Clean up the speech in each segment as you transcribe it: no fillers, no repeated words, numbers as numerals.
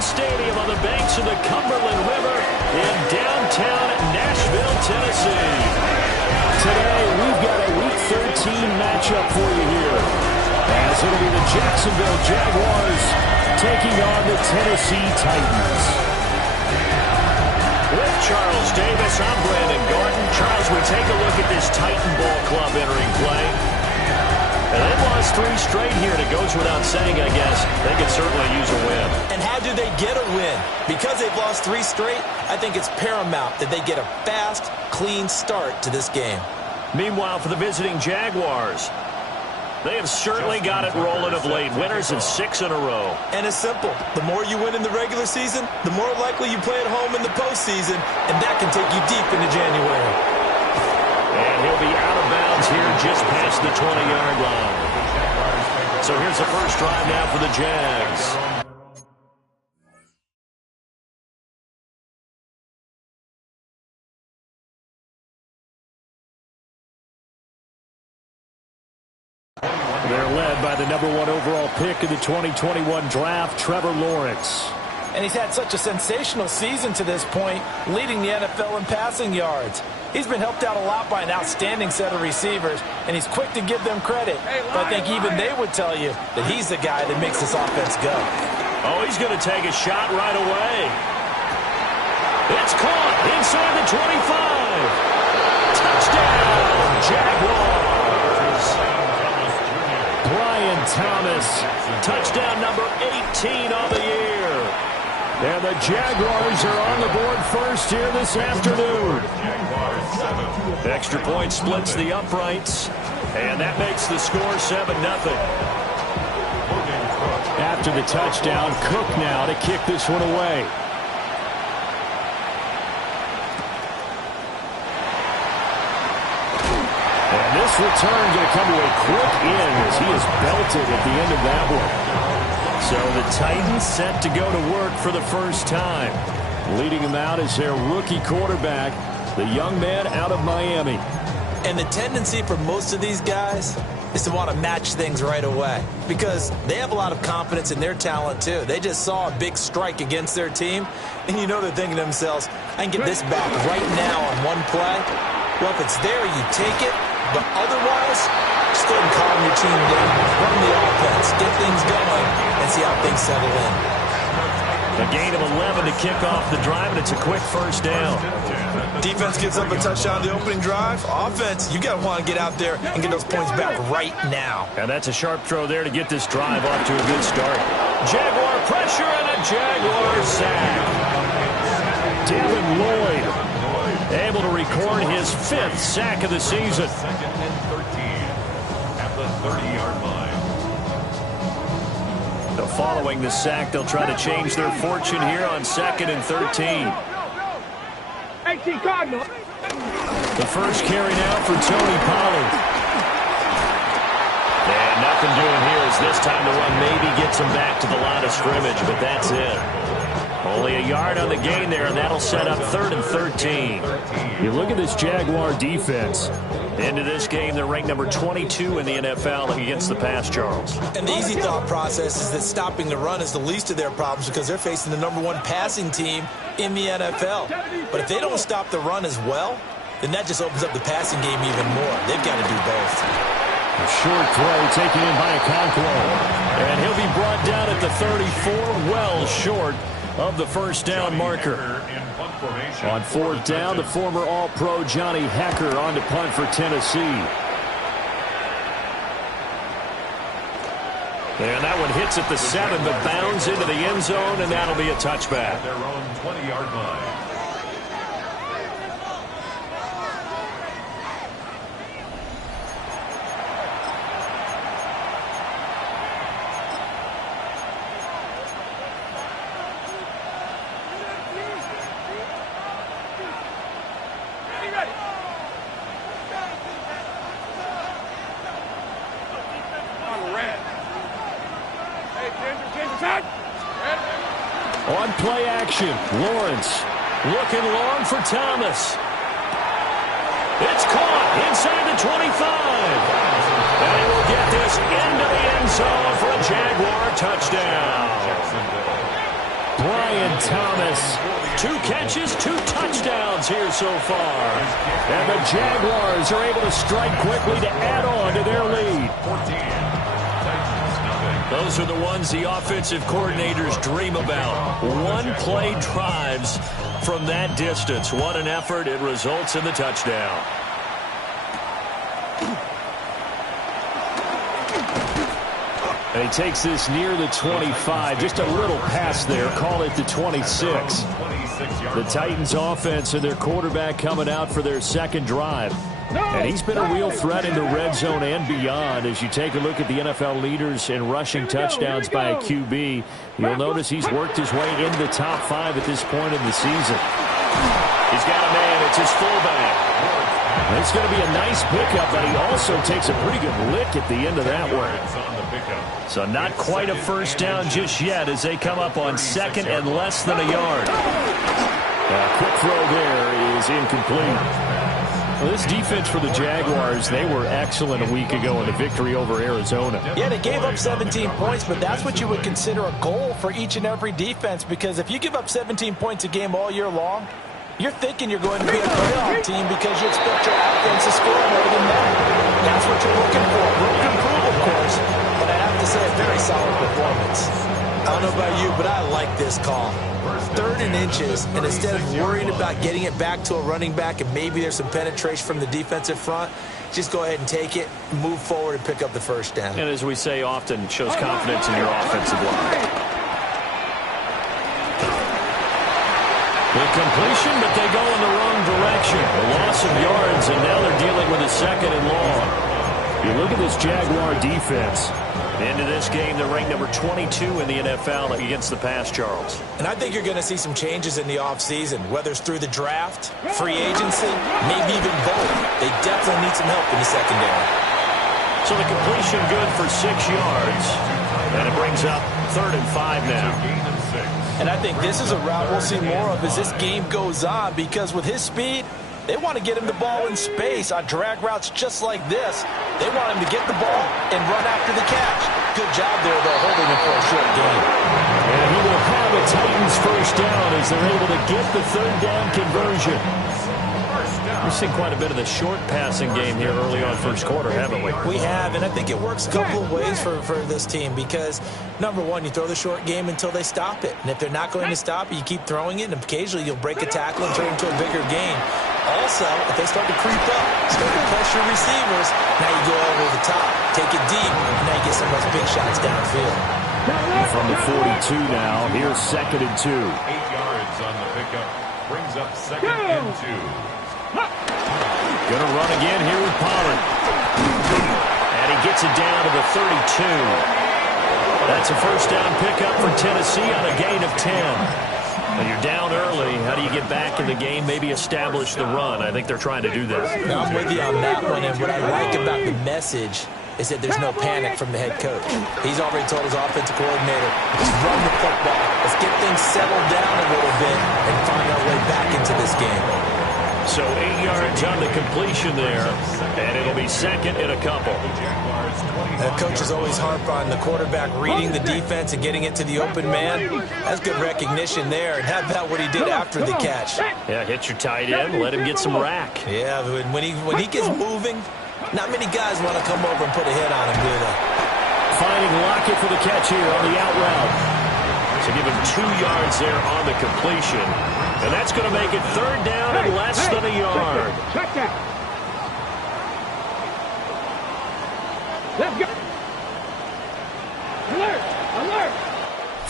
Stadium on the banks of the Cumberland River in downtown Nashville, Tennessee. Today, we've got a Week 13 matchup for you here, as it'll be the Jacksonville Jaguars taking on the Tennessee Titans. With Charles Davis, I'm Brandon Garden. Charles, we take a look at this Titan Ball Club entering play. And they've lost 3 straight here, and it goes without saying, I guess. They could certainly use a win. And how do they get a win? Because they've lost 3 straight, I think it's paramount that they get a fast, clean start to this game. Meanwhile, for the visiting Jaguars, they have certainly got it rolling of late. Winners of 6 in a row. And it's simple. The more you win in the regular season, the more likely you play at home in the postseason, and that can take you deep into January. And he'll be out of bounds here just past the 20-yard line. So here's the first drive now for the Jags. They're led by the #1 overall pick in the 2021 draft, Trevor Lawrence. And he's had such a sensational season to this point, leading the NFL in passing yards. He's been helped out a lot by an outstanding set of receivers, and he's quick to give them credit. But I think even they would tell you that he's the guy that makes this offense go. Oh, he's going to take a shot right away. It's caught inside the 25. Touchdown, Jaguars. Brian Thomas, touchdown number 18 on the year. And the Jaguars are on the board first here this afternoon. Extra point splits the uprights, and that makes the score 7-0. After the touchdown, Cook now to kick this one away. And this return going to come to a quick end as he is belted at the end of that one. So the Titans set to go to work for the first time. Leading them out is their rookie quarterback, the young man out of Miami. And the tendency for most of these guys is to want to match things right away because they have a lot of confidence in their talent too. They just saw a big strike against their team, and you know they're thinking to themselves, I can get this back right now on one play. Well, if it's there, you take it, but otherwise, just go ahead and calm your team down, run the offense, get things going, and see how things settle in. A gain of 11 to kick off the drive, and it's a quick first down. Defense gives up a touchdown the opening drive. Offense, you got to want to get out there and get those points back right now. And that's a sharp throw there to get this drive off to a good start. Jaguar pressure and a Jaguar sack. Devin Lloyd able to record his 5th sack of the season. 2nd and 13 at the 30-yard line. Following the sack, they'll try to change their fortune here on 2nd and 13. The first carry now for Tony Pollard. And nothing doing here as this time the run maybe gets him back to the line of scrimmage, but that's it. Only a yard on the gain there, and that'll set up 3rd and 13. You look at this Jaguar defense. Into this game, they're ranked number 22 in the NFL against the pass, Charles. And the easy thought process is that stopping the run is the least of their problems because they're facing the #1 passing team in the NFL. But if they don't stop the run as well, then that just opens up the passing game even more. They've got to do both. A short throw taken in by Okonkwo. And he'll be brought down at the 34, well short of the first down marker. On 4th down, the former All-Pro Johnny Hekker on to punt for Tennessee. And that one hits at the 7, but bounds into the end zone, and that'll be a touchback. Their own 20-yard line. On play action, Lawrence Looking long for Thomas. It's caught inside the 25. And he will get this into the end zone for a Jaguar touchdown. Brian Thomas, 2 catches, 2 touchdowns here so far. And the Jaguars are able to strike quickly to add on to their lead. Those are the ones the offensive coordinators dream about. One-play drives from that distance. What an effort. It results in the touchdown. And he takes this near the 25. Just a little pass there. Call it the 26. The Titans offense and their quarterback coming out for their second drive. And he's been a real threat in the red zone and beyond. As you take a look at the NFL leaders in rushing touchdowns by a QB, you'll notice he's worked his way into the top 5 at this point in the season. He's got a man. It's his fullback. It's going to be a nice pickup, but he also takes a pretty good lick at the end of that one. So not quite a first down just yet as they come up on second and less than a yard. A quick throw there is incomplete. Well, this defense for the Jaguars, they were excellent a week ago in the victory over Arizona. Yeah, they gave up 17 points, but that's what you would consider a goal for each and every defense, because if you give up 17 points a game all year long, you're thinking you're going to be a playoff team because you expect your offense to score more than that. That's what you're looking for. Room to improve, of course, but I have to say a very solid performance. I don't know about you, but I like this call. 3rd and inches, and instead of worrying about getting it back to a running back and maybe there's some penetration from the defensive front, just go ahead and take it, move forward, and pick up the first down. And as we say often, shows confidence in your offensive line. The completion, but they go in the wrong direction. A loss of yards, and now they're dealing with a 2nd and long. You look at this Jaguar defense. Into this game, they're ranked number 22 in the NFL against the pass, Charles. And I think you're going to see some changes in the offseason, whether it's through the draft, free agency, maybe even both. They definitely need some help in the secondary. So the completion good for 6 yards. And it brings up 3rd and 5 now. And I think this is a route we'll see more of as this game goes on, because with his speed, they want to get him the ball in space on drag routes just like this. They want him to get the ball and run after the catch. Good job there, though, holding him for a short game. And he will have a Titans first down as they're able to get the 3rd down conversion. We've seen quite a bit of the short passing game here early on first quarter, haven't we? We have, and I think it works a couple of ways for this team because, number one, you throw the short game until they stop it. And if they're not going to stop it, you keep throwing it, and occasionally you'll break a tackle and turn it into a bigger game. Also, if they start to creep up, start to pressure receivers, now you go over the top, take it deep, and now you get some of those big shots downfield. From the 42 now, here's 2nd and 2. 8 yards on the pickup, brings up 2nd and 2. Gonna run again here with Pollard. And he gets it down to the 32. That's a first down pickup for Tennessee on a gain of 10. When you're down early, how do you get back in the game, maybe establish the run? I think they're trying to do that. Now, I'm with you on that one, and what I like about the message is that there's no panic from the head coach. He's already told his offensive coordinator, let's run the football. Let's get things settled down a little bit and find our way back into this game. So 8 yards on the completion there, and it'll be 2nd and a couple. The coaches always harp on the quarterback reading the defense and getting it to the open man. That's good recognition there. And how about what he did after the catch? Yeah, hit your tight end, let him get some rack. Yeah, when he gets moving, not many guys want to come over and put a hit on him, do they? Finding Lockett for the catch here on the out route. So give him 2 yards there on the completion. And that's going to make it 3rd down and less than a yard. Check that. Let's go. Alert. Alert.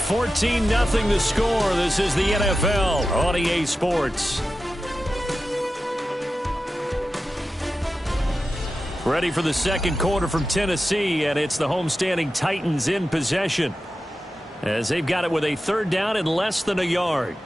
14-0 the score. This is the NFL on EA Sports. Ready for the second quarter from Tennessee, and it's the homestanding Titans in possession as they've got it with a 3rd down and less than a yard.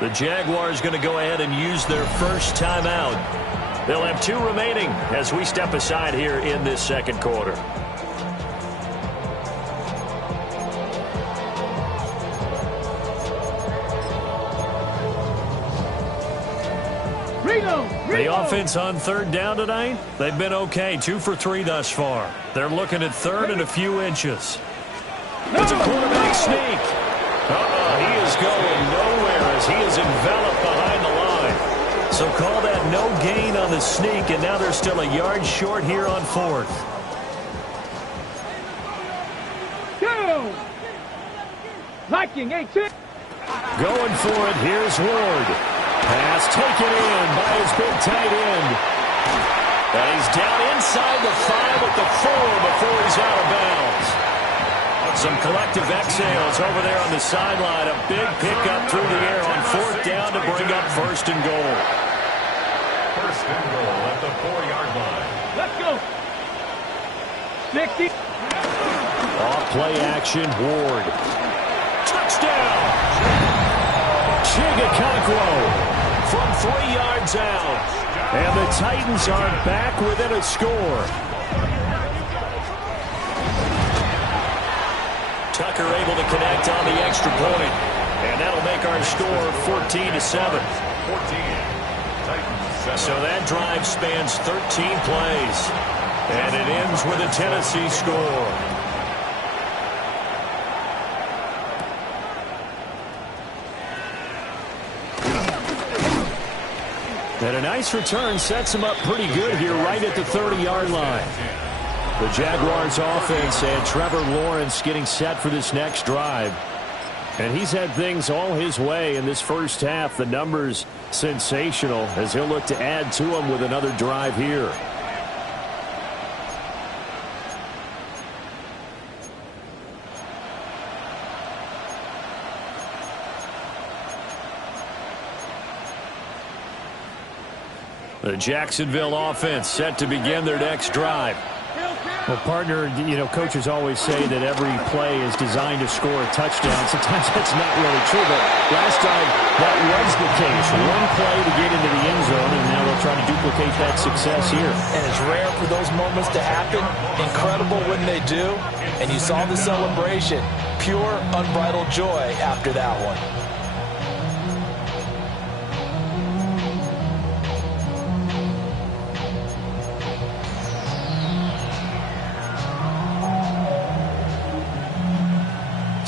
The Jaguars going to go ahead and use their first timeout. They'll have 2 remaining as we step aside here in this second quarter. The offense on third down tonight, they've been okay. 2 for 3 thus far. They're looking at third and a few inches. It's a quarterback sneak. He is going nowhere as he is enveloped behind the line. So call that no gain on the sneak, and now they're still a yard short here on fourth. Go! Liking 18. Going for it. Here's Ward. Pass taken in by his big tight end. And he's down inside the 5 at the 4 before he's out of bounds. Some collective exhales over there on the sideline. A big pickup through the air on fourth down to bring up first and goal. First and goal at the 4-yard line. Let's go. 60. Off play action, Ward. Touchdown! Chigakonkwo from 3 yards out. And the Titans are back within a score. Tucker able to connect on the extra point. And that'll make our score 14-7. 14. So that drive spans 13 plays. And it ends with a Tennessee score. And a nice return sets him up pretty good here right at the 30-yard line. The Jaguars offense and Trevor Lawrence getting set for this next drive. And he's had things all his way in this first half. The numbers sensational as he'll look to add to them with another drive here. The Jacksonville offense set to begin their next drive. Well, partner, coaches always say that every play is designed to score a touchdown. Sometimes that's not really true, but last time that was the case. One play to get into the end zone, and now they'll try to duplicate that success here. And it's rare for those moments to happen. Incredible when they do. And you saw the celebration. Pure, unbridled joy after that one.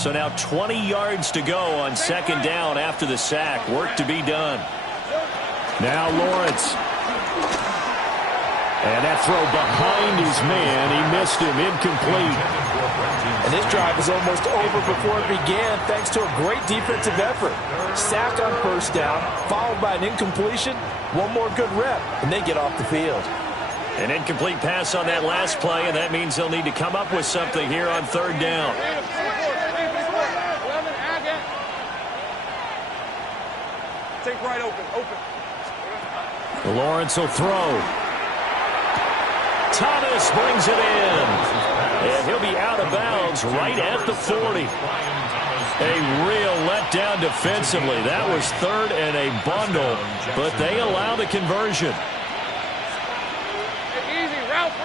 So now 20 yards to go on second down after the sack. Work to be done. Now Lawrence. And that throw behind his man. He missed him. Incomplete. And this drive is almost over before it began thanks to a great defensive effort. Sack on first down, followed by an incompletion. One more good rep, and they get off the field. An incomplete pass on that last play, and that means they'll need to come up with something here on third down. Take right open. Lawrence will throw. Thomas brings it in. And he'll be out of bounds right at the 40. A real letdown defensively. That was third and a bundle, but they allow the conversion. Easy. Ralph.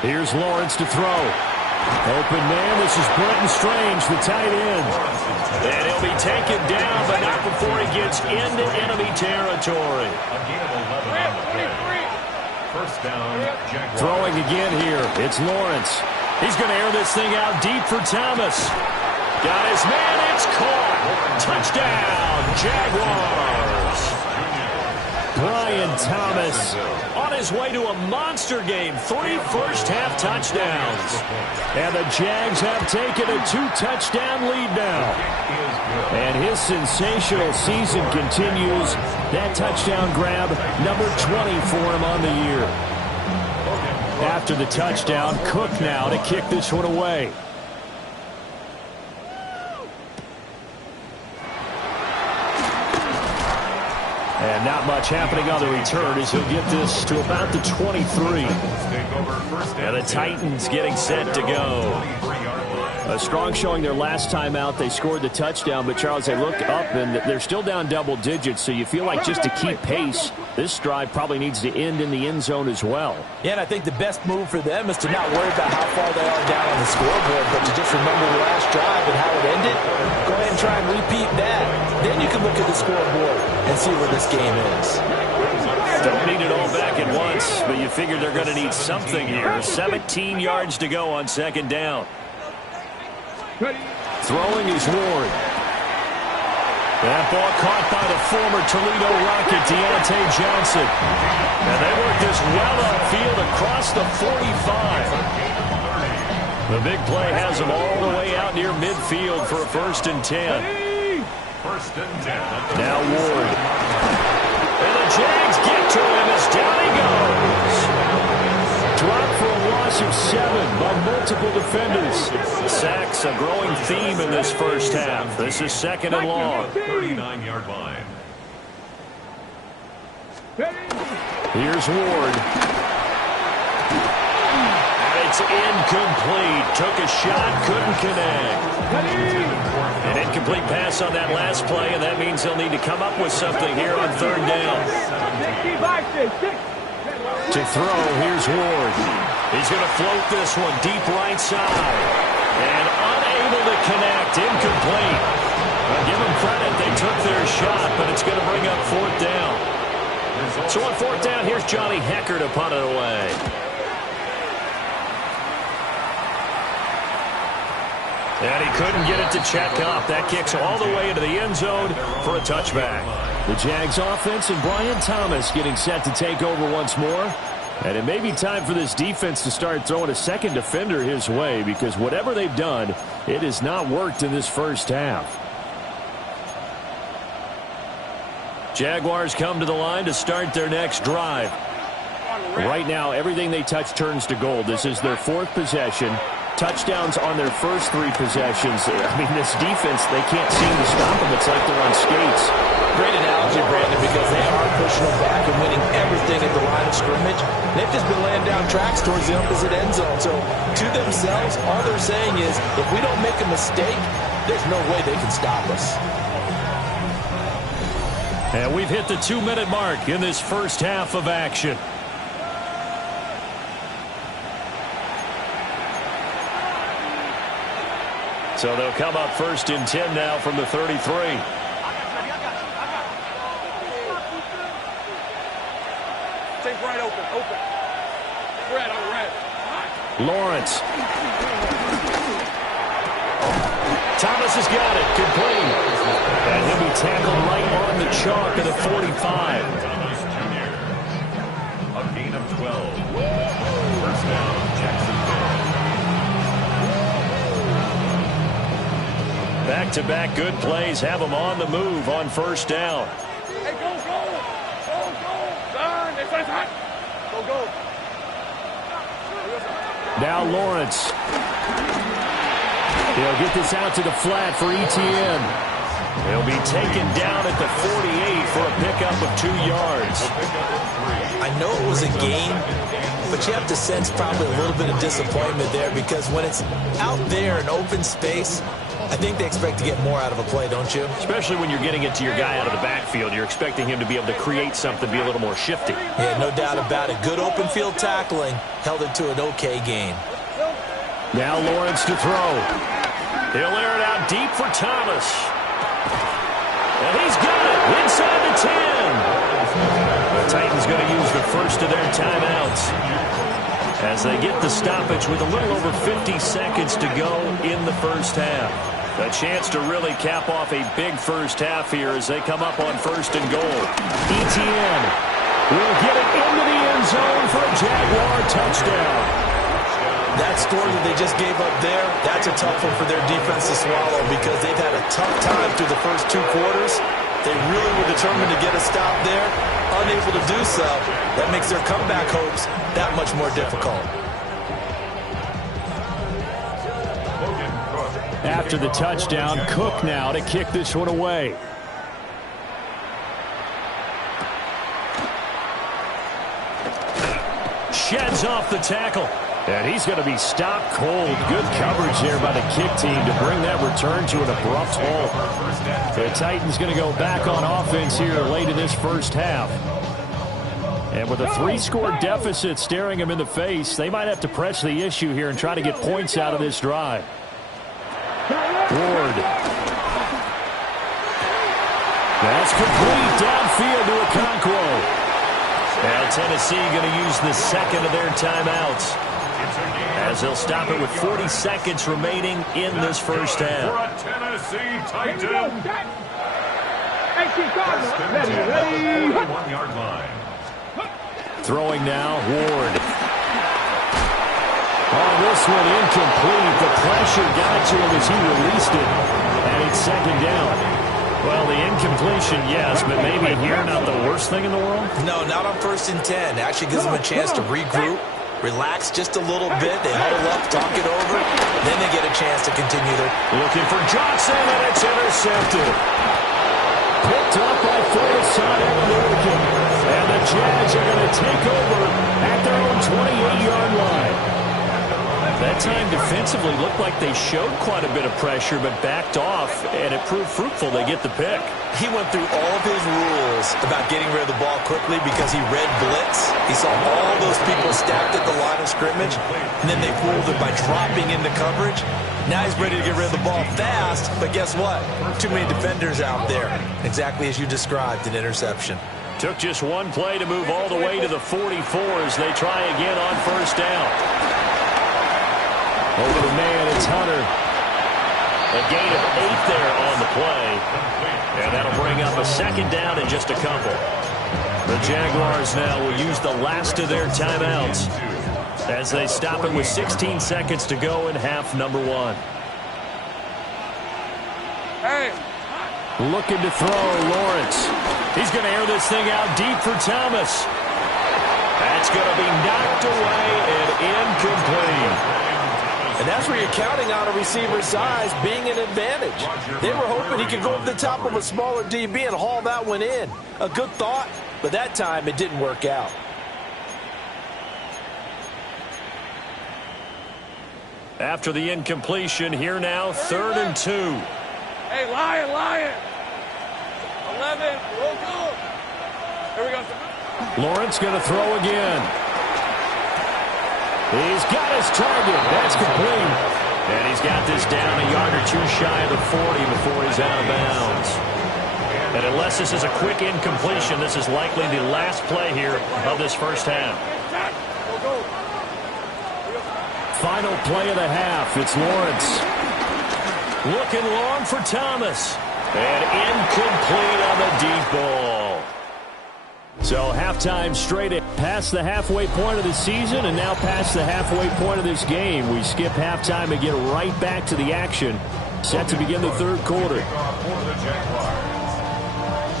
Here's Lawrence to throw. Open man, this is Brenton Strange, the tight end. And he'll be taken down, but not before he gets into enemy territory. A gain of 11 on the play. First down, Jaguars. Throwing again here, it's Lawrence. He's going to air this thing out deep for Thomas. Got his man, it's caught. Touchdown, Jaguars. Brian Thomas on his way to a monster game. 3 first-half touchdowns. And the Jags have taken a 2-touchdown lead now. And his sensational season continues. That touchdown grab, number 20 for him on the year. After the touchdown, Cook now to kick this one away. And not much happening on the return as he'll get this to about the 23. And the Titans getting set to go. A strong showing their last time out. They scored the touchdown, but Charles, they looked up and they're still down double digits, so you feel like just to keep pace, this drive probably needs to end in the end zone as well. Yeah, and I think the best move for them is to not worry about how far they are down on the scoreboard, but to just remember the last drive and how it ended. Go ahead and try and repeat that. Then you can look at the scoreboard and see where this game is. Don't need it all back at once, but you figure they're going to need something here. 17 yards to go on second down. Throwing is Ward. That ball caught by the former Toledo Rocket, Deontay Johnson. And they work this well upfield across the 45. The big play has them all the way out near midfield for a 1st and 10. First and 10. Now Ward. And the Jags get to him as down he goes. Dropped for a loss of 7 by multiple defenders. Sacks a growing theme in this first half. This is 2nd and long. 39-yard line. Here's Ward. And it's incomplete. Took a shot, couldn't connect. An incomplete pass on that last play, and that means they'll need to come up with something here on 3rd down. To throw, here's Ward. He's going to float this one deep right side. And unable to connect, incomplete. Well, give them credit, they took their shot, but it's going to bring up 4th down. So on 4th down, here's Johnny Hecker to punt it away. And he couldn't get it to check up. That kicks all the way into the end zone for a touchback. The Jags offense and Brian Thomas getting set to take over once more. And it may be time for this defense to start throwing a second defender his way, because whatever they've done, it has not worked in this first half. Jaguars come to the line to start their next drive. Right now, everything they touch turns to gold. This is their 4th possession. Touchdowns on their first 3 possessions. I mean, this defense, they can't seem to stop them. It's like they're on skates. Great analogy, Brandon, because they are pushing them back and winning everything at the line of scrimmage. They've just been laying down tracks towards the opposite end zone. So, to themselves, all they're saying is, if we don't make a mistake, there's no way they can stop us. And we've hit the 2-minute mark in this first half of action. So they'll come up 1st and 10 now from the 33. Take right open. Red on red. Lawrence. Thomas has got it. Complete. And he'll be tackled right on the chalk at the 45. Thomas Jr. A gain of 12. First down, Jax Vs Ten. Back-to-back good plays have them on the move on 1st down. Hey, go. Son, this is hot. Go. Now Lawrence. He'll get this out to the flat for Etienne. He'll be taken down at the 48 for a pickup of 2 yards. I know it was a gain, but you have to sense probably a little bit of disappointment there, because when it's out there in open space, I think they expect to get more out of a play, don't you? Especially when you're getting it to your guy out of the backfield. You're expecting him to be able to create something, be a little more shifty. Yeah, no doubt about it. Good open field tackling held it to an okay gain. Now Lawrence to throw. He'll air it out deep for Thomas. And he's got it inside the 10. The Titans going to use the first of their timeouts as they get the stoppage with a little over 50 seconds to go in the first half. A chance to really cap off a big first half here as they come up on 1st and goal. Etienne will get it into the end zone for a Jaguar touchdown. That score that they just gave up there, that's a tough one for their defense to swallow, because they've had a tough time through the first 2 quarters. They really were determined to get a stop there. Unable to do so, that makes their comeback hopes that much more difficult. After the touchdown, Cook now to kick this one away. sheds off the tackle. And he's going to be stopped cold. Good coverage there by the kick team to bring that return to an abrupt halt. The Titans going to go back on offense here late in this first half. And with a 3-score deficit staring him in the face, they might have to press the issue here and try to get points out of this drive. Ward. That's complete downfield to Okonkwo. Now Tennessee going to use the second of their timeouts, as they'll stop it with 40 seconds remaining in this first half. Tennessee Titans. Ready. 1-yard line. Throwing now, Ward. Oh, this one incomplete. The pressure got to him as he released it, and it's second down. Well, the incompletion, yes, but maybe here not the worst thing in the world? No, not on 1st and 10. Actually gives them a chance to regroup, relax just a little bit. They huddle up, talk it over. Then they get a chance to continue their... Looking for Johnson, and it's intercepted. Picked up by Forsythe and American. And the Jags are going to take over at their own 28-yard line. That time defensively looked like they showed quite a bit of pressure, but backed off, and it proved fruitful. They get the pick. He went through all of his rules about getting rid of the ball quickly because he read blitz. He saw all those people stacked at the line of scrimmage, and then they fooled him by dropping into coverage. Now he's ready to get rid of the ball fast, but guess what? Too many defenders out there. Exactly as you described, an interception. Took just one play to move all the way to the 44 as they try again on 1st down. Over the man, it's Hunter. A gain of 8 there on the play. And that'll bring up a second down in just a couple. The Jaguars now will use the last of their timeouts as they stop it with 16 seconds to go in half number 1. Hey. Looking to throw, Lawrence. He's going to air this thing out deep for Thomas. That's going to be knocked away and incomplete. And that's where you're counting on a receiver's size being an advantage. They were hoping he could go over the top of a smaller DB and haul that one in. A good thought, but that time it didn't work out. After the incompletion, here now, 3rd and 2. Hey, Lion. 11. Roll go. Here we go. Lawrence going to throw again. He's got his target. That's complete. And he's got this down a yard or 2 shy of the 40 before he's out of bounds. And unless this is a quick incompletion, this is likely the last play here of this first half. Final play of the half. It's Lawrence. Looking long for Thomas. And incomplete on the deep ball. So halftime straight past the halfway point of the season and now past the halfway point of this game. We skip halftime and get right back to the action. Set to begin the 3rd quarter.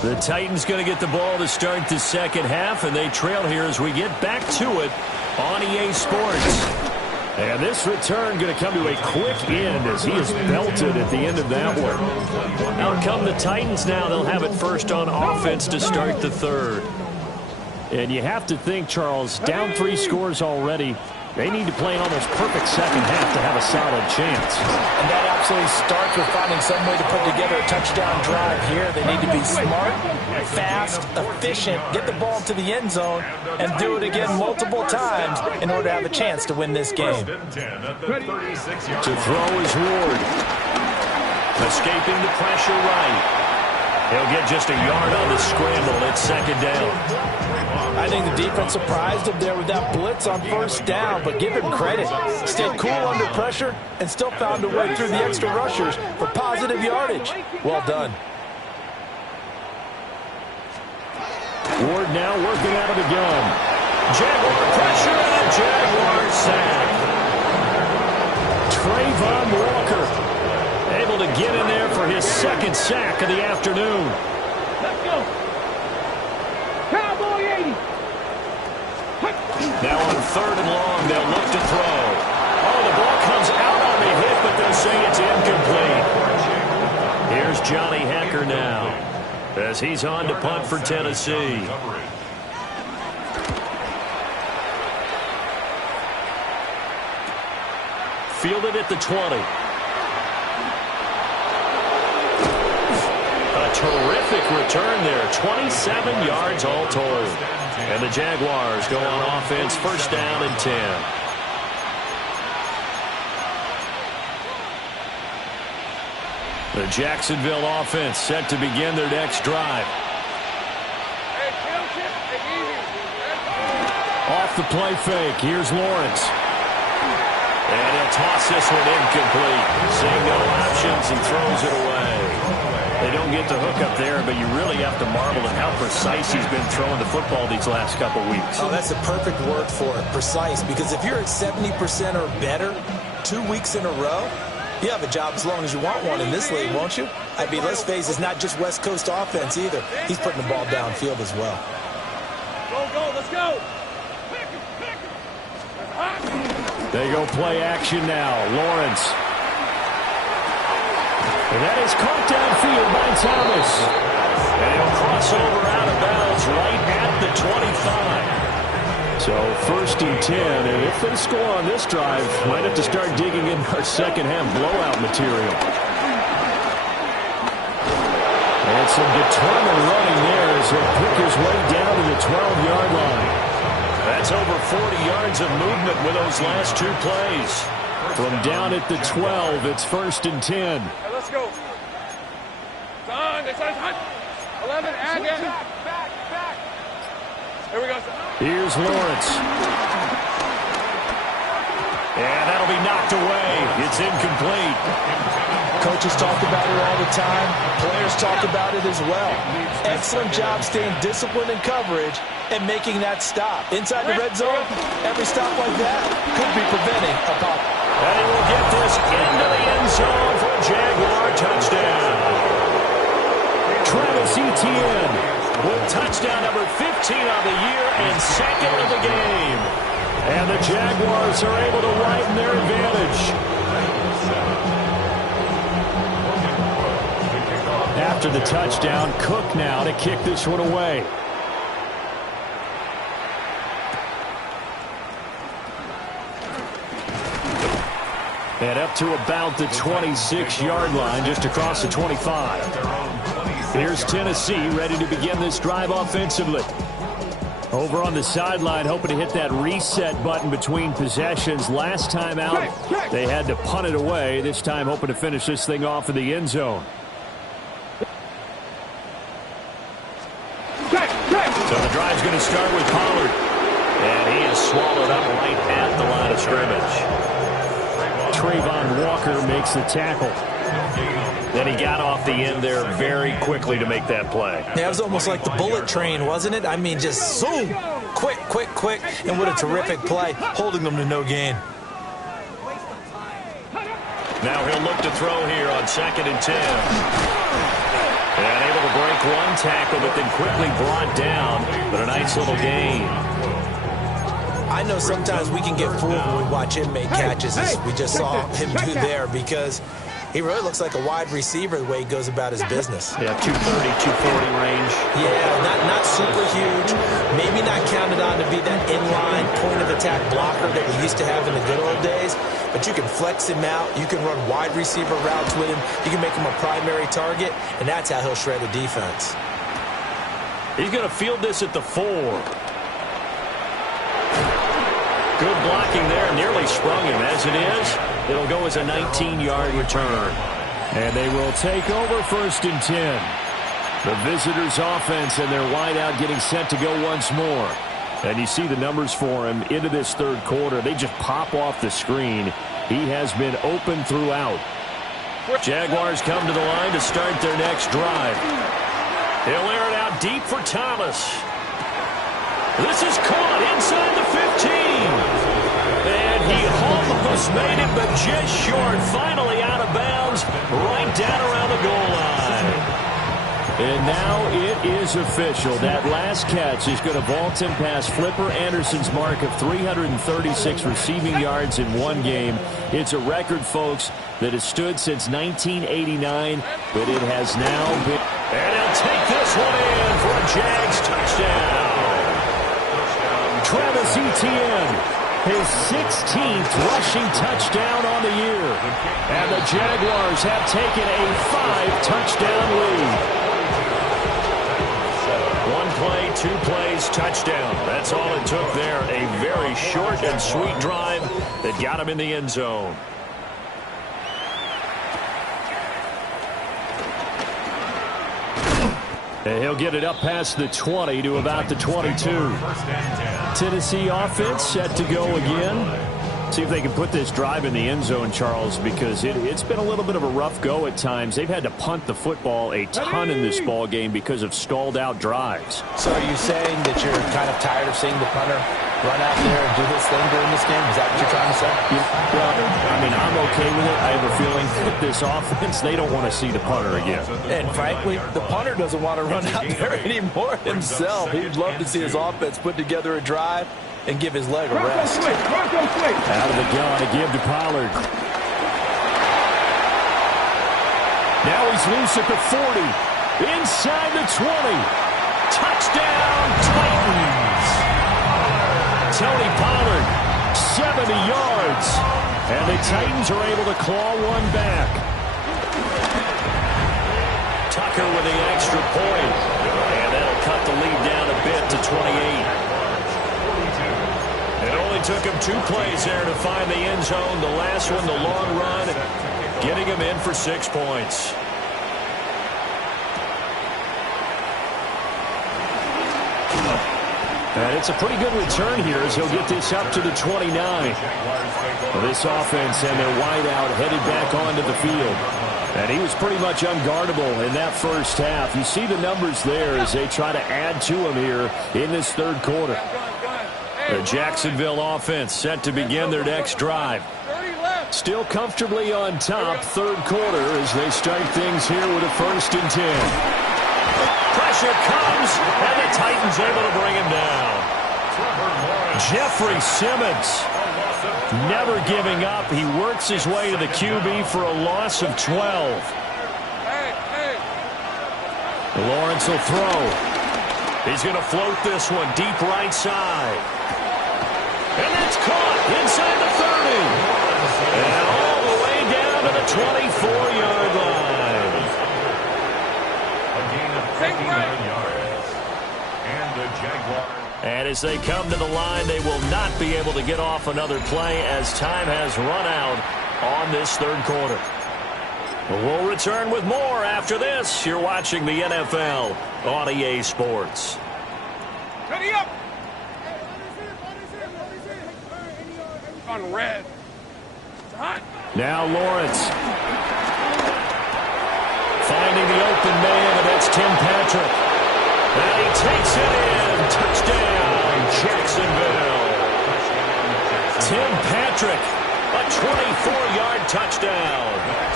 The Titans going to get the ball to start the second half, and they trail here as we get back to it on EA Sports. And this return going to come to a quick end as he is belted at the end of that one. Out come the Titans now. They'll have it first on offense to start the 3rd. And you have to think, Charles, down 3 scores already. They need to play an almost perfect second half to have a solid chance. And that absolutely starts with finding some way to put together a touchdown drive here. They need to be smart, fast, efficient, get the ball to the end zone, and do it again multiple times in order to have a chance to win this game. To throw is Ward. Escaping the pressure right. He'll get just a yard on the scramble. It's second down. I think the defense surprised him there with that blitz on 1st down, but give him credit. Stayed cool under pressure and still found a way through the extra rushers for positive yardage. Well done. Ward now working out of the gun. Jaguar pressure and a Jaguar sack. Trayvon Walker able to get in there for his 2nd sack of the afternoon. Let's go. Cowboy 80. Now on 3rd and long, they'll look to throw. Oh, the ball comes out on the hit, but they'll say it's incomplete. Here's Johnny Hecker now as he's on to punt for Tennessee. fielded at the 20. A terrific return there. 27 yards all told. And the Jaguars go on offense, first down and 10. The Jacksonville offense set to begin their next drive. Off the play fake, here's Lawrence. And he'll toss this one incomplete. Seeing no options and throws it away. They don't get the hook up there, but you really have to marvel at how precise he's been throwing the football these last couple weeks. Oh, that's a perfect word for it, precise, because if you're at 70% or better 2 weeks in a row, you have a job as long as you want one in this league, won't you? I mean, let's face it, it's not just West Coast offense either. He's putting the ball downfield as well. Go, let's go. They go play action now. Lawrence. And that is caught downfield by Thomas. And he'll cross over out of bounds right at the 25. So first and 10, and if they score on this drive, might have to start digging in our second half blowout material. And some determined running there as he'll pick his way down to the 12-yard line. That's over 40 yards of movement with those last two plays. From down at the 12, it's first and 10. Hey, let's go. It's on. 11, and again. Back. Here we go. Here's Lawrence. And that'll be knocked away. It's incomplete. Coaches talk about it all the time. Players talk about it as well. Excellent job staying disciplined in coverage and making that stop. Inside the red zone, every stop like that could be preventing a pop. And he will get this into the end zone for a Jaguar touchdown. Travis Etienne with touchdown number 15 on the year and second of the game. And the Jaguars are able to widen their advantage. After the touchdown, Cook now to kick this one away. And up to about the 26-yard line, just across the 25. Here's Tennessee ready to begin this drive offensively. Over on the sideline, hoping to hit that reset button between possessions. Last time out, they had to punt it away. This time, hoping to finish this thing off in the end zone. So the drive's going to start with Pollard. And he is swallowed up right at the line of scrimmage. Trayvon Walker makes the tackle. Then he got off the end there very quickly to make that play. Yeah, it was almost like the bullet train, wasn't it? I mean, just zoom, quick, and what a terrific play, holding them to no gain. Now he'll look to throw here on 2nd and 10. And able to break one tackle, but then quickly brought down. But a nice little gain. I know sometimes we can get fooled when we watch him make catches, as we just saw him do there, because he really looks like a wide receiver the way he goes about his business. Yeah, 230, 240 range. Yeah, not super huge. Maybe not counted on to be that inline point-of-attack blocker that we used to have in the good old days. But you can flex him out. You can run wide receiver routes with him. You can make him a primary target, and that's how he'll shred a defense. He's going to field this at the 4. Good blocking there. Nearly sprung him. As it is, it'll go as a 19-yard return. And they will take over first and 10. The visitors' offense and their wideout getting set to go once more. And you see the numbers for him into this third quarter. They just pop off the screen. He has been open throughout. Jaguars come to the line to start their next drive. He'll air it out deep for Thomas. This is caught inside the 15. And he almost made it, but just short. Finally out of bounds, right down around the goal line. And now it is official. That last catch is going to vault him past Flipper Anderson's mark of 336 receiving yards in one game. It's a record, folks, that has stood since 1989, but it has now been. And he'll take this one in for a Jags touchdown. Travis Etienne. His 16th rushing touchdown on the year. And the Jaguars have taken a 5-touchdown lead. One play, 2 plays, touchdown. That's all it took there. A very short and sweet drive that got him in the end zone. And he'll get it up past the 20 to about the 22. Tennessee offense set to go again. See if they can put this drive in the end zone, Charles, because it's been a little bit of a rough go at times. They've had to punt the football a ton in this ball game because of stalled-out drives. So are you saying that you're kind of tired of seeing the punter run out there and do his thing during this game? Is that what you're trying to say? Yeah, well, I mean, I'm okay with it. I have a feeling that this offense, they don't want to see the punter again. And frankly, the punter doesn't want to run out there anymore himself. He'd love to see his offense put together a drive and give his leg a rest. Out of the gun, a give to Pollard. Now he's loose at the 40. Inside the 20. Touchdown, Titans. Tony Pollard, 70 yards. And the Titans are able to claw one back. Tucker with the extra point. And that'll cut the lead down a bit to 28. It only took him 2 plays there to find the end zone. The last one, the long run, getting him in for 6 points. And it's a pretty good return here as he'll get this up to the 29. Well, this offense and their wideout headed back onto the field. And he was pretty much unguardable in that first half. You see the numbers there as they try to add to him here in this third quarter. The Jacksonville offense set to begin their next drive. Still comfortably on top, third quarter as they start things here with a 1st and 10. Pressure comes, and the Titans able to bring him down. Jeffrey Simmons, never giving up. He works his way to the QB for a loss of 12. Lawrence will throw. He's going to float this one deep right side. And that's caught inside the 30. And all the way down to the 24-yard line. A gain of 59 yards. And the Jaguars. And as they come to the line, they will not be able to get off another play as time has run out on this third quarter. We'll return with more after this. You're watching the NFL on EA Sports. Ready up! On red. It's hot. Now Lawrence. Finding the open man, and that's Tim Patrick. And he takes it in. Touchdown, Jacksonville. Tim Patrick, a 24-yard touchdown.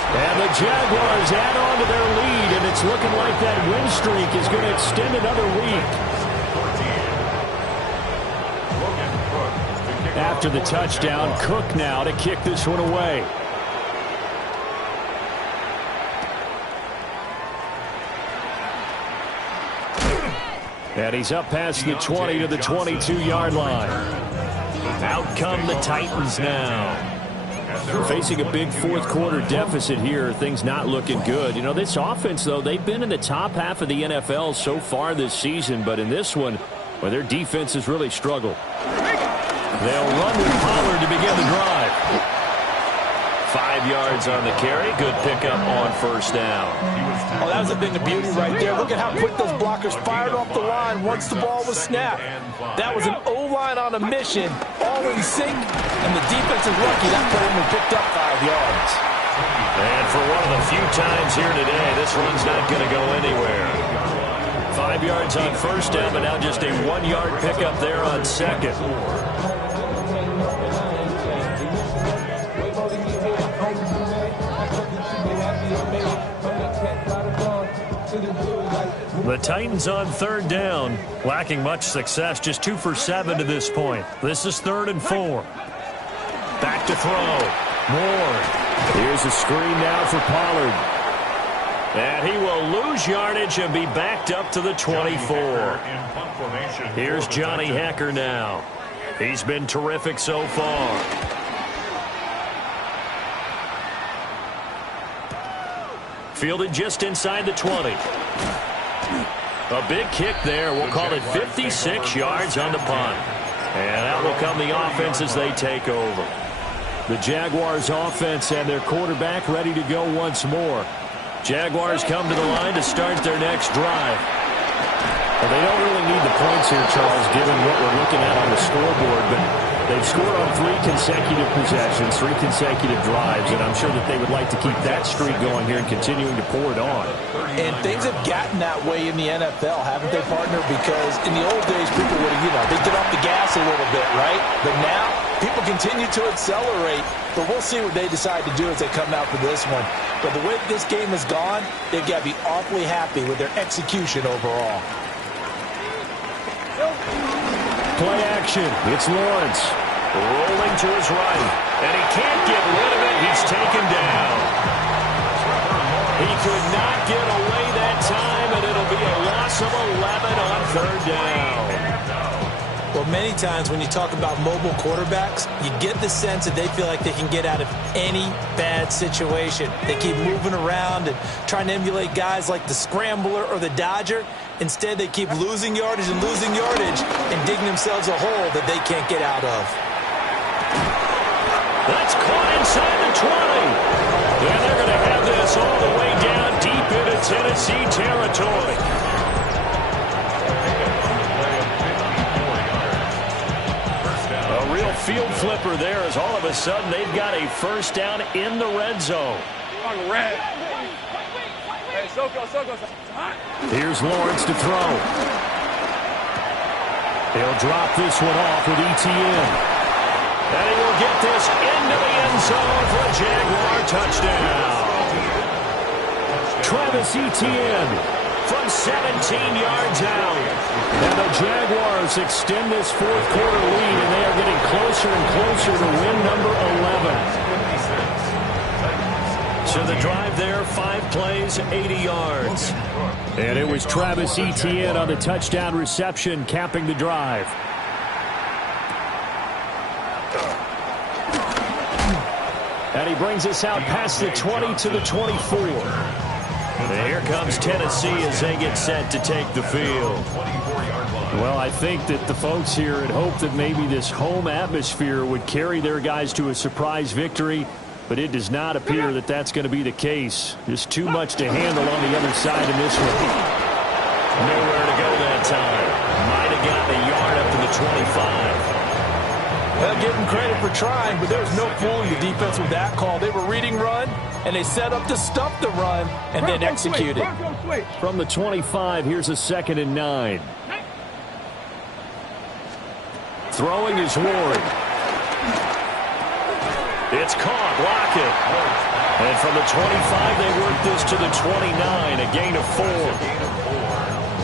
And the Jaguars add on to their lead, and it's looking like that win streak is going to extend another week. After the touchdown, Cook now to kick this one away. And he's up past the 20 to the 22-yard line. Out come the Titans now. Facing a big fourth quarter deficit here, things not looking good. You know, this offense, though, they've been in the top half of the NFL so far this season, but in this one, well, their defense has really struggled. They'll run with Pollard to begin the drive. 5 yards on the carry. Good pickup on first down. Oh, that was a thing of beauty right there. Look at how quick those blockers fired off the line once the ball was snapped. That was an O-line on a mission, all in sync, and the defense is lucky that put him and picked up 5 yards. And for one of the few times here today, this run's not going to go anywhere. 5 yards on first down, but now just a 1-yard pickup there on second. The Titans on third down, lacking much success, just 2 for 7 to this point. This is 3rd and 4. Back to throw. Moore. Here's a screen now for Pollard. And he will lose yardage and be backed up to the 24. Here's Johnny Hekker now. He's been terrific so far. Fielded just inside the 20. A big kick there. We'll call it 56 yards on the punt. And out will come the offense as they take over. The Jaguars offense and their quarterback ready to go once more. Jaguars come to the line to start their next drive. Well, they don't really need the points here, Charles, given what we're looking at on the scoreboard, but they've scored on 3 consecutive possessions, 3 consecutive drives, and I'm sure that they would like to keep that streak going here and continuing to pour it on. And things have gotten that way in the NFL, haven't they, partner? Because in the old days, people would, they'd get off the gas a little bit, right? But now, people continue to accelerate, but we'll see what they decide to do as they come out for this one. But the way this game has gone, they've got to be awfully happy with their execution overall. Play action. It's Lawrence. Rolling to his right. And he can't get rid of it. He's taken down. He could not get away that time, and it'll be a loss of 11 on 3rd down. Well, many times when you talk about mobile quarterbacks, you get the sense that they feel like they can get out of any bad situation. They keep moving around and trying to emulate guys like the Scrambler or the Dodger. Instead, they keep losing yardage and digging themselves a hole that they can't get out of. That's caught inside the 20. And they're going to have this all the way down deep into Tennessee territory. A real field flipper there as all of a sudden they've got a 1st down in the red zone. Here's Lawrence to throw. He'll drop this one off with Etienne. And he will get this into the end zone for a Jaguar touchdown. Travis Etienne from 17 yards out. And the Jaguars extend this 4th quarter lead, and they are getting closer and closer to win number 11. So the drive there, 5 plays, 80 yards. And it was Travis Etienne on the touchdown reception, capping the drive. And he brings us out past the 20 to the 24. And here comes Tennessee as they get set to take the field. Well, I think that the folks here had hoped that maybe this home atmosphere would carry their guys to a surprise victory. But it does not appear that that's going to be the case. Just too much to handle on the other side in this one. Nowhere to go that time. Might have gotten a yard up to the 25. Well, give them credit for trying, but there was no fooling the defense with that call. They were reading run, and they set up to stuff the run, and then executed. From the 25, here's a 2nd and 9. Throwing is Ward. It's caught. Lockett. And from the 25, they work this to the 29, a gain of 4.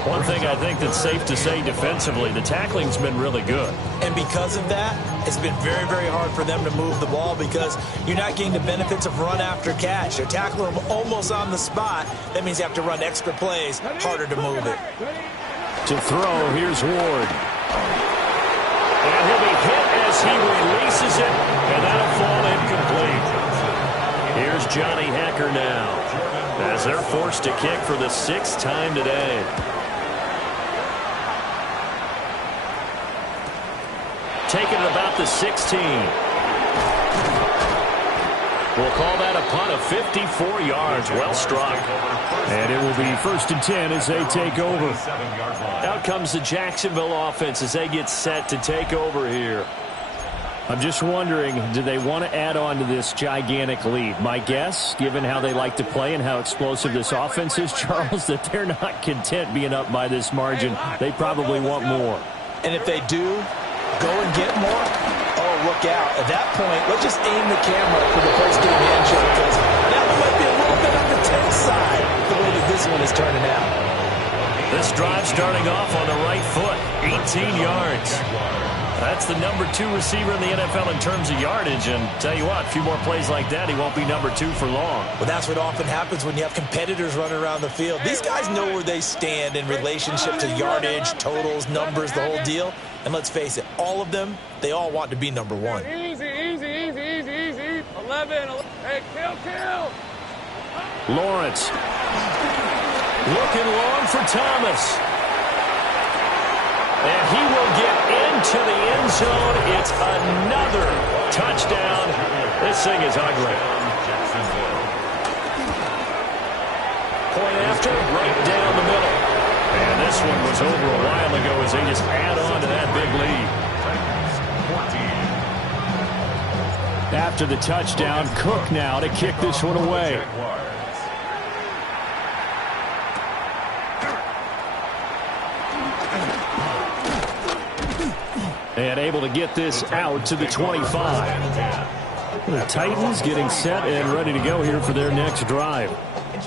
One thing I think that's safe to say defensively, the tackling's been really good. And because of that, it's been very, very hard for them to move the ball because you're not getting the benefits of run after catch. They're tackling them almost on the spot. That means you have to run extra plays, harder to move it. To throw, here's Ward. And he'll be hit as he releases it, and that'll fall incomplete. Here's Johnny Hacker now, as they're forced to kick for the 6th time today. Taking it about the 16. We'll call that a punt of 54 yards. Well struck. And it will be 1st and 10 as they take over. Out comes the Jacksonville offense as they get set to take over here. I'm just wondering, do they want to add on to this gigantic lead? My guess, given how they like to play and how explosive this offense is, Charles, that they're not content being up by this margin. They probably want more. And if they do go and get more, oh, look out. At that point, let's just aim the camera for the post-game handshake because that one might be a little bit on the tense side the way that this one is turning out. This drive starting off on the right foot, 18 yards. That's the number 2 receiver in the NFL in terms of yardage. And tell you what, a few more plays like that, he won't be number 2 for long. Well, that's what often happens when you have competitors running around the field. These guys know where they stand in relationship to yardage, totals, numbers, the whole deal. And let's face it, all of them, they all want to be number one. Easy, easy, easy, easy, easy. 11. Hey, kill. Lawrence. Looking long for Thomas. And he will get into the end zone. It's another touchdown. This thing is ugly. Point after, right down the middle. And this one was over a while ago as they just add on to that big lead. After the touchdown, Cook now to kick this one away. And able to get this out to the 25. The Titans getting set and ready to go here for their next drive.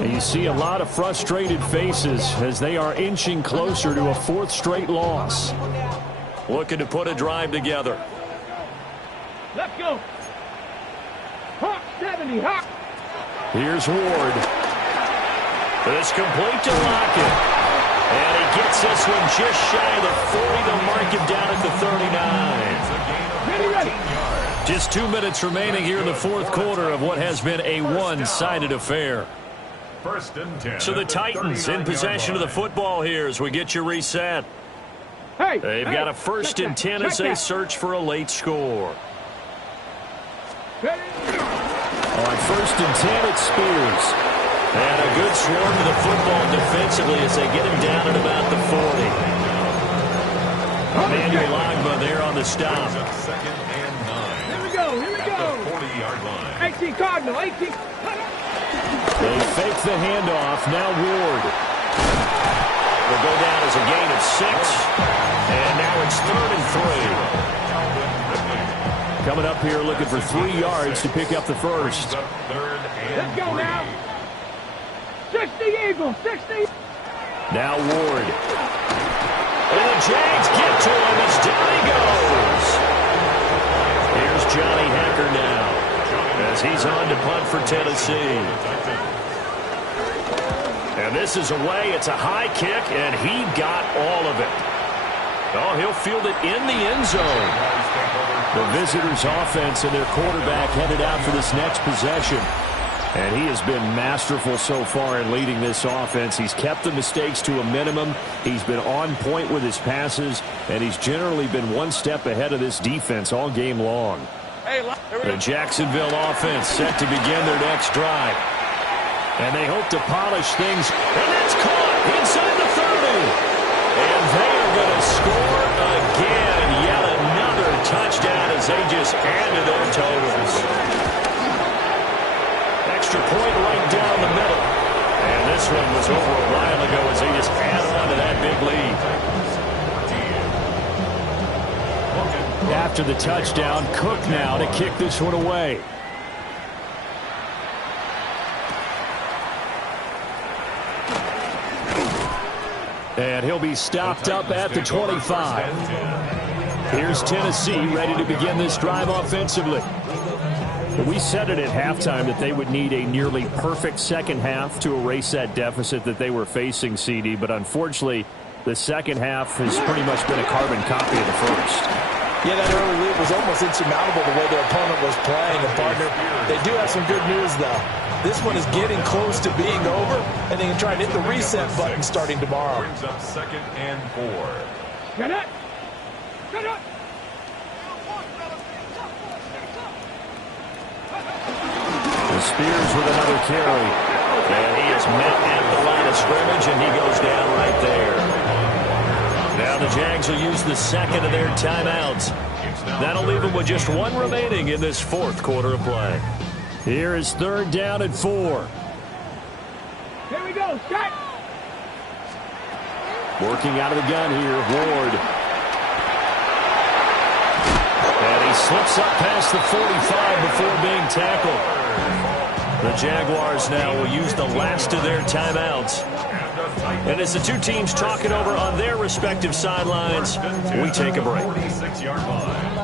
And you see a lot of frustrated faces as they are inching closer to a fourth straight loss. Looking to put a drive together. Let's go. Hawk 70, Hawk. Here's Ward. It's complete to Lockett. And he gets this one just shy of the 40 to mark him down at the 39. Ready. Just 2 minutes remaining here in the fourth quarter of what has been a one-sided affair. First and 10. So the Titans in possession of the football here as we get you reset. Hey, They've got a first and 10 as they search for a late score. Ready. On first and 10, it's Spears. And a good swarm to the football defensively as they get him down at about the 40. Emmanuel Agba there on the stop. Second and 9. Here we go. At the 40-yard line. 18 Cardinal, 18. They fake the handoff. Now Ward. Will go down as a gain of 6. And now it's 3rd and 3. Coming up here looking for 3 yards to pick up the first. Let's go now. 60 Eagles, 60. Now Ward. And the Jags get to him as down he goes. Here's Johnny Hecker now as he's on to punt for Tennessee. And this is away. It's a high kick, and he got all of it. Oh, he'll field it in the end zone. The visitors' offense and their quarterback headed out for this next possession. And he has been masterful so far in leading this offense. He's kept the mistakes to a minimum. He's been on point with his passes, and he's generally been one step ahead of this defense all game long. The Jacksonville offense set to begin their next drive. And they hope to polish things. And it's caught inside the 30. And they are going to score again. Yet another touchdown as they just add to their totals. Extra point right down the middle. And this one was over a while ago as they just add on to that big lead. After the touchdown, Cook now to kick this one away. And he'll be stopped up at the 25. Here's Tennessee ready to begin this drive offensively. We said it at halftime that they would need a nearly perfect second half to erase that deficit that they were facing, CD. But unfortunately, the second half has pretty much been a carbon copy of the first. Yeah, that early lead was almost insurmountable the way their opponent was playing. And, partner, they do have some good news, though. This one is getting close to being over, and they can try and hit the reset button starting tomorrow. Brings up second and 4. Get it. Get it. Spears with another carry. And he is met at the line of scrimmage, and he goes down right there. Now the Jags will use the second of their timeouts. That'll leave them with just one remaining in this fourth quarter of play. Here is 3rd down and 4. Here we go. Start. Working out of the gun here, Ward. And he slips up past the 45 before being tackled. The Jaguars now will use the last of their timeouts. And as the two teams talk it over on their respective sidelines, we take a break. 46-yard line.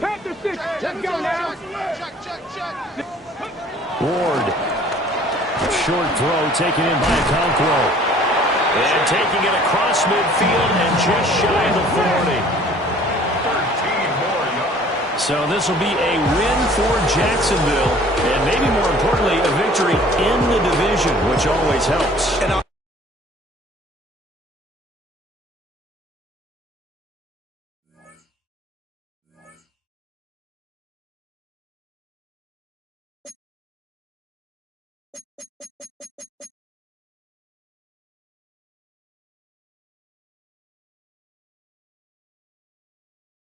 Panther 6. Let's go now. Ward short throw taken in by Okonkwo. And taking it across midfield and just shy of the 40. 13 more yards. So this will be a win for Jacksonville, and maybe more importantly, a victory in the division, which always helps. And